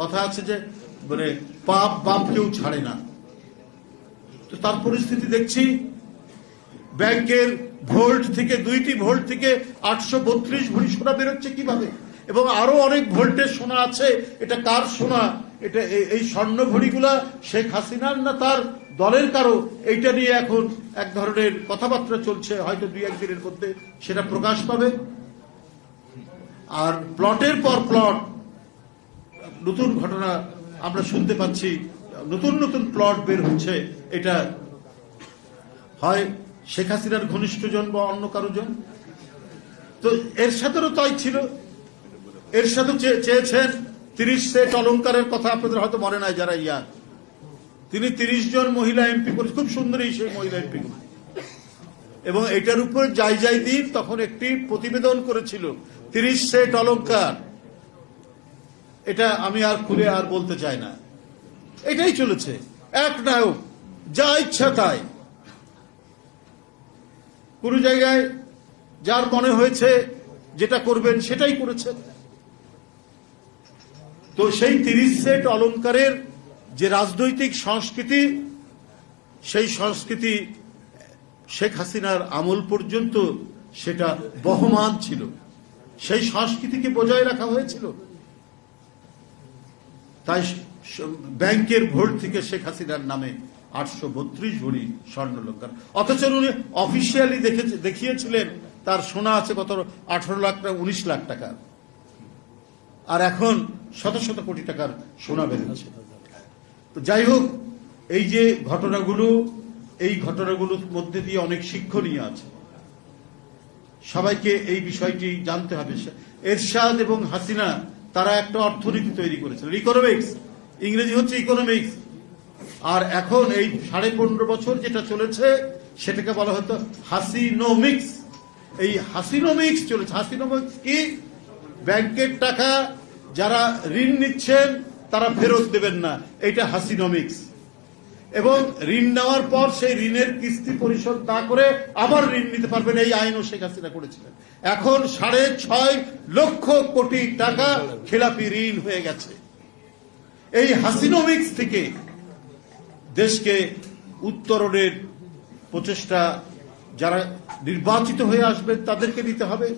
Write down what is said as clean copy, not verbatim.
কথা আছে যে মানে পাপ বাপ কেউ ছাড়ে না। তো তার পরিস্থিতি দেখছি ব্যাংকের ভোল্ট থেকে 2টি ভোল্ট থেকে 832 ভরি সোনা বেরোচ্ছে কিভাবে, এবং আরো অনেক ভোল্টের সোনা আছে। এটা কার সোনা? এটা এই স্বর্ণ ঘড়িগুলা শেখ হাসিনার না তার দলের কারো? এইটা নিয়ে এখন এক ধরনের কথাবার্তা চলছে, হয়তো 2-1 দিনের মধ্যে সেটা প্রকাশ পাবে। আর প্লটের পর প্লট নতুন ঘটনা আমরা শুনতে পাচ্ছি, নতুন নতুন প্লট বের হচ্ছে। এটা হয় শেখ হাসিনার ঘনিষ্ঠজন বা অন্য কারো জন। তো এরশাদেরও তাই ছিল। এরশাদ চেয়েছেন 30 সেট অলংকারের কথা, আপনাদের হয়তো মনে নাই যারা ইয়ার। তিনি 30 জন মহিলা এমপি করে, খুব সুন্দরী সেই মহিলা এমপি, এবং এটার উপর জাইদিন তখন একটি প্রতিবেদন করেছিল 30 সেট অলংকার। এটা আমি আর খুলে আর বলতে চাই না। এটাই চলেছে, এক নায়ক যা ইচ্ছা তাই। কোন জায়গায় যার মনে হয়েছে যেটা করবেন সেটাই করেছেন। তো সেই 30 সেট অলংকারের যে রাজনৈতিক সংস্কৃতি, সেই সংস্কৃতি শেখ হাসিনার আমল পর্যন্ত সেটা বহমান ছিল। সেই সংস্কৃতিকে বজায় রাখা হয়েছিল। তাই ব্যাংকের ভোল্ট থেকে শেখ হাসিনার নামে 832 ভরি স্বর্ণ অলংকার, অথচ উনি অফিসিয়ালি দেখিয়েছিলেন তার সোনা আছে কত 18 লাখ টাকা, 19 লাখ টাকা, আর এখন শত শত কোটি টাকার সোনা বেরোচ্ছে। তো যাই হোক, এই যে ঘটনাগুলো, এই ঘটনাগুলোর মধ্যে দিয়ে অনেক শিক্ষণীয় আছে। সবাইকে এই বিষয়টি জানতে হবে। এরশাদ এবং হাসিনা তারা একটা অর্থনীতি তৈরি করেছিল, ইকোনমিক্স, ইংরেজি হচ্ছে ইকোনমিক্স। আর এখন এই 15.5 বছর যেটা চলেছে সেটাকে বলা হতো হাসিনোমিক্স। এই হাসিনোমিক্স চলেছে। হাসিনোমিক্স কি? ব্যাংকের টাকা যারা ঋণ নিচ্ছেন তারা ফেরত দেবেন না, এটা হাসিনোমিক্স। এবং ঋণ নেওয়ার পর সেই ঋণের কিস্তি পরিশোধ না করে আবার ঋণ নিতে পারবেন, এই আইনও শেখ হাসিনা করেছিলেন। এখন 6.5 লক্ষ কোটি টাকা খেলাপি ঋণ হয়ে গেছে। এই হাসিনোমিক্স থেকে দেশকে উত্তরণের প্রচেষ্টা যারা নির্বাচিত হয়ে আসবেন তাদেরকে নিতে হবে।